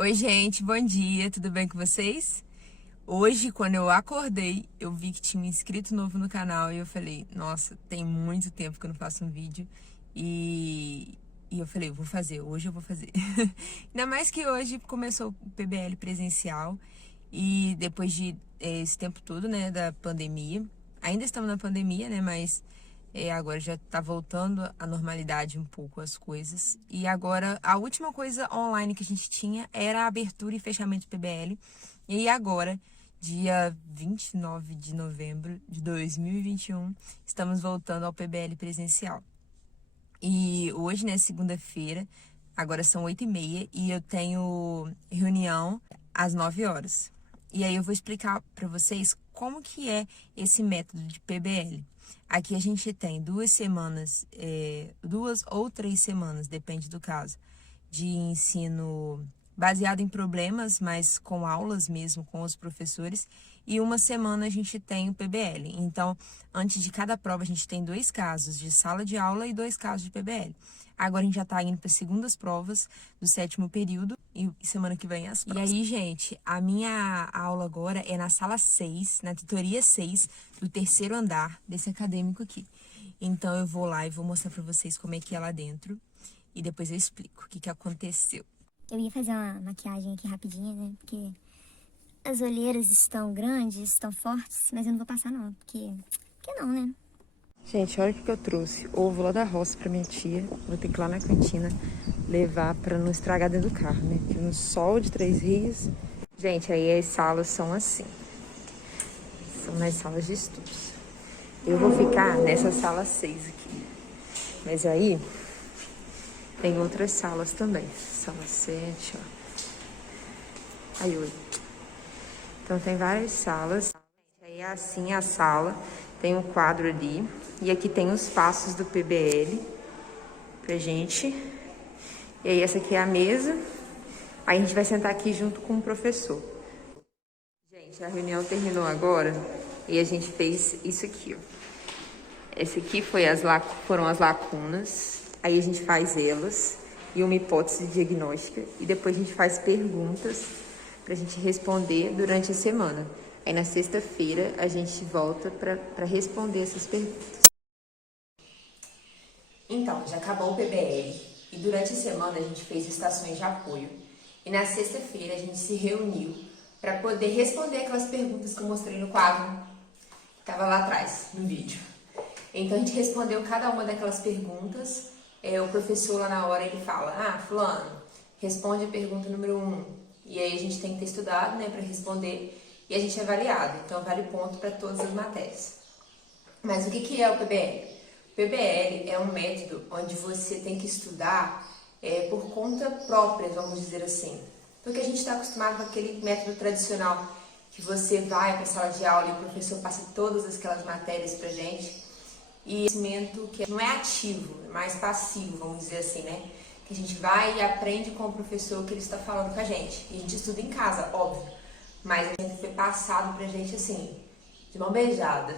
Oi, gente, bom dia, tudo bem com vocês? Hoje, quando eu acordei, eu vi que tinha um inscrito novo no canal e eu falei, nossa, tem muito tempo que eu não faço um vídeo e eu falei, hoje eu vou fazer. Ainda mais que hoje começou o PBL presencial e depois de esse tempo todo, né, da pandemia, ainda estamos na pandemia, né, mas agora já tá voltando à normalidade um pouco as coisas. E agora, a última coisa online que a gente tinha era a abertura e fechamento do PBL. E agora, dia 29 de novembro de 2021, estamos voltando ao PBL presencial. E hoje, né, segunda-feira, agora são 8h30 e eu tenho reunião às 9 horas. E aí eu vou explicar para vocês como que é esse método de PBL. Aqui a gente tem 2 semanas, 2 ou 3 semanas, depende do caso, de ensino baseado em problemas, mas com aulas mesmo, com os professores. E uma semana a gente tem o PBL. Então, antes de cada prova, a gente tem 2 casos de sala de aula e 2 casos de PBL. Agora a gente já tá indo para as segundas provas do 7º período e semana que vem as provas. E aí, gente, a minha aula agora é na sala 6, na tutoria 6 do 3º andar desse acadêmico aqui. Então eu vou lá e vou mostrar para vocês como é que é lá dentro e depois eu explico o que aconteceu. Eu ia fazer uma maquiagem aqui rapidinha, né? Porque as olheiras estão grandes, estão fortes, mas eu não vou passar não, porque não, né? Gente, olha o que eu trouxe. Ovo lá da roça pra minha tia. Vou ter que ir lá na cantina levar pra não estragar dentro do carro, né? Porque no sol de Três Rios... Gente, aí as salas são assim. São nas salas de estudos. Eu vou ficar nessa sala 6 aqui. Mas aí tem outras salas também. Sala 7, ó. Aí, 8. Então tem várias salas. Aí é assim a sala. Tem um quadro ali. E aqui tem os passos do PBL pra gente. E aí essa aqui é a mesa. Aí a gente vai sentar aqui junto com o professor. Gente, a reunião terminou agora e a gente fez isso aqui, ó. Esse aqui foram as lacunas. Aí a gente faz elas e uma hipótese diagnóstica. E depois a gente faz perguntas pra gente responder durante a semana. Aí na sexta-feira a gente volta para responder essas perguntas. Então, já acabou o PBL e durante a semana a gente fez estações de apoio. E na sexta-feira a gente se reuniu para poder responder aquelas perguntas que eu mostrei no quadro que estava lá atrás, no vídeo. Então a gente respondeu cada uma daquelas perguntas. O professor lá na hora ele fala, fulano, responde a pergunta número 1. E aí a gente tem que ter estudado, né, para responder. E a gente é avaliado, então vale ponto para todas as matérias. Mas o que é o PBL? O PBL é um método onde você tem que estudar por conta própria, vamos dizer assim. Porque a gente está acostumado com aquele método tradicional que você vai para a sala de aula e o professor passa todas aquelas matérias para gente. E esse conhecimento que não é ativo, é mais passivo, vamos dizer assim, né? Que a gente vai e aprende com o professor o que ele está falando com a gente. E a gente estuda em casa, óbvio. Mas a gente foi passado pra gente assim, de mão beijada.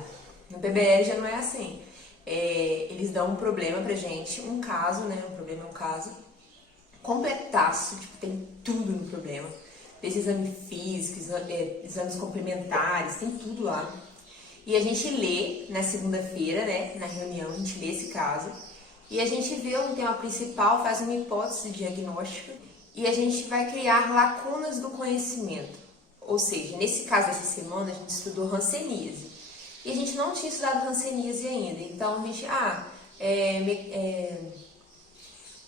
No PBL já não é assim. Eles dão um problema pra gente, um caso, né? Um problema é um caso. Completaço, tipo, tem tudo no problema. Desde exame físico, exames complementares, tem tudo lá. E a gente lê na segunda-feira, né? Na reunião, a gente lê esse caso. E a gente vê um tema principal, faz uma hipótese diagnóstica. E a gente vai criar lacunas do conhecimento. Ou seja, nesse caso dessa semana a gente estudou hanseníase. E a gente não tinha estudado hanseníase ainda. Então a gente,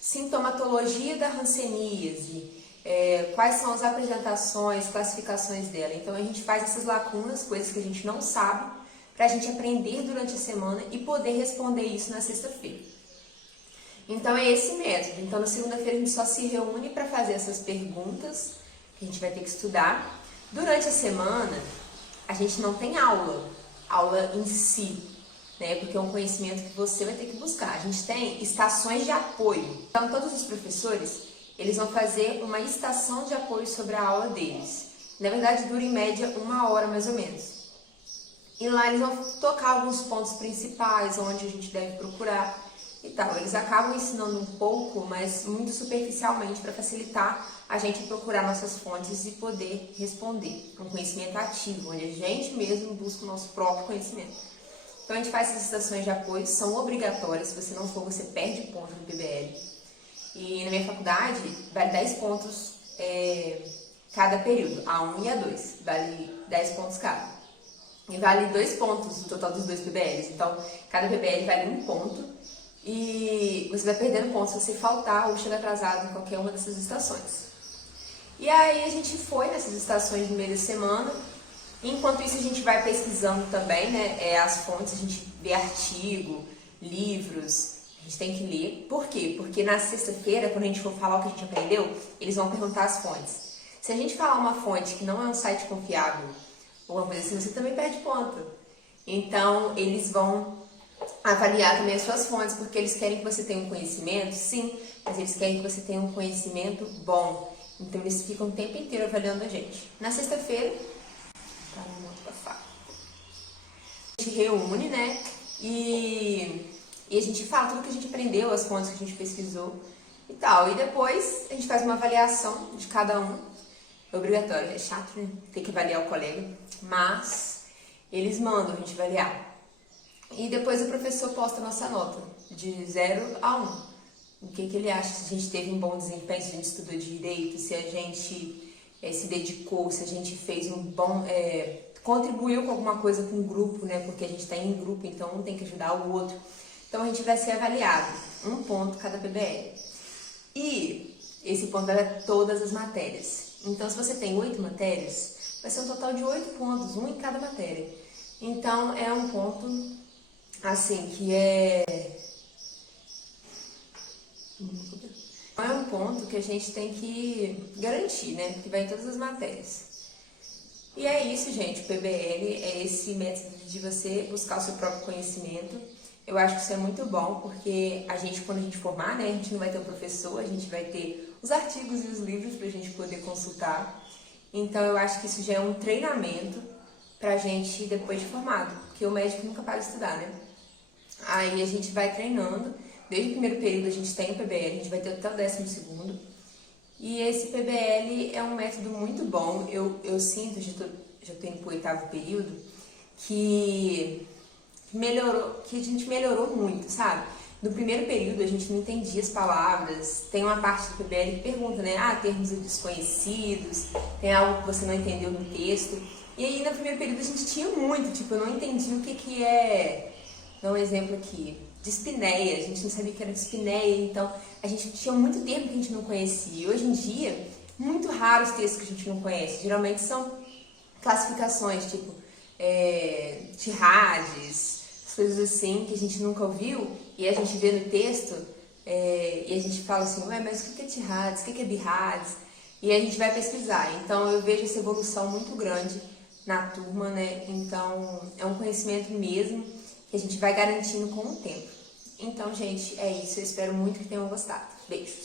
sintomatologia da hanseníase, quais são as apresentações, classificações dela. Então a gente faz essas lacunas, coisas que a gente não sabe, para a gente aprender durante a semana e poder responder isso na sexta-feira. Então é esse método. Então na segunda-feira a gente só se reúne para fazer essas perguntas que a gente vai ter que estudar. Durante a semana, a gente não tem aula em si, né? Porque é um conhecimento que você vai ter que buscar. A gente tem estações de apoio. Então, todos os professores, eles vão fazer uma estação de apoio sobre a aula deles. Na verdade, dura em média 1 hora, mais ou menos. E lá eles vão tocar alguns pontos principais, onde a gente deve procurar. e tal. Eles acabam ensinando um pouco, mas muito superficialmente, para facilitar a gente procurar nossas fontes e poder responder. Um conhecimento ativo, onde a gente mesmo busca o nosso próprio conhecimento. Então a gente faz essas estações de apoio, são obrigatórias, se você não for, você perde ponto no PBL. E na minha faculdade, vale 10 pontos cada período, A1 e A2, vale 10 pontos cada. E vale 2 pontos no total dos 2 PBLs, então cada PBL vale 1 ponto e você vai perdendo pontos se você faltar ou chegar atrasado em qualquer uma dessas estações. E aí a gente foi nessas estações no meio da semana. Enquanto isso, a gente vai pesquisando também, né, as fontes, a gente vê artigo, livros, a gente tem que ler. Por quê? Porque na sexta-feira, quando a gente for falar o que a gente aprendeu, eles vão perguntar as fontes. Se a gente falar uma fonte que não é um site confiável, ou uma coisa assim, você também perde ponto. Então, eles vão avaliar também as suas fontes, porque eles querem que você tenha um conhecimento, sim, mas eles querem que você tenha um conhecimento bom. Então, eles ficam o tempo inteiro avaliando a gente. Na sexta-feira, a gente reúne, né, e a gente fala tudo que a gente aprendeu, as fontes que a gente pesquisou e tal. E depois a gente faz uma avaliação de cada um. É obrigatório, é chato, né? Tem que avaliar o colega, mas eles mandam a gente avaliar. E depois o professor posta a nossa nota, de 0 a 1. O que ele acha, se a gente teve um bom desempenho, se a gente estudou direito, se a gente se dedicou, se a gente fez um bom... contribuiu com alguma coisa com o grupo, né? Porque a gente está em grupo, então um tem que ajudar o outro. Então a gente vai ser avaliado, 1 ponto cada PBL. E esse ponto vai dar todas as matérias. Então se você tem 8 matérias, vai ser um total de 8 pontos, 1 em cada matéria. Então é um ponto, assim, que é um ponto que a gente tem que garantir, né? Que vai em todas as matérias. E é isso, gente, o PBL é esse método de você buscar o seu próprio conhecimento. Eu acho que isso é muito bom, porque a gente, quando a gente formar, né, a gente não vai ter um professor, a gente vai ter os artigos e os livros pra gente poder consultar. Então eu acho que isso já é um treinamento pra gente depois de formado, porque o médico nunca para de estudar, né? Aí a gente vai treinando, desde o primeiro período a gente tem o PBL, a gente vai ter até o 12º. E esse PBL é um método muito bom. Eu sinto, já estou indo para o 8º período, que a gente melhorou muito, sabe? No primeiro período a gente não entendia as palavras, tem uma parte do PBL que pergunta, né? Termos desconhecidos, tem algo que você não entendeu no texto. E aí no primeiro período a gente tinha muito, tipo, eu não entendi o que é, dá um exemplo aqui, dispneia, a gente não sabia o que era dispneia, então a gente tinha muito tempo que a gente não conhecia. Hoje em dia, muito raros textos que a gente não conhece, geralmente são classificações, tipo tirades, coisas assim que a gente nunca ouviu, e a gente vê no texto e a gente fala assim, ué, mas o que é tirades, o que é birrades? E a gente vai pesquisar. Então eu vejo essa evolução muito grande na turma, né? Então é um conhecimento mesmo que a gente vai garantindo com o tempo. Então, gente, é isso. Eu espero muito que tenham gostado. Beijos!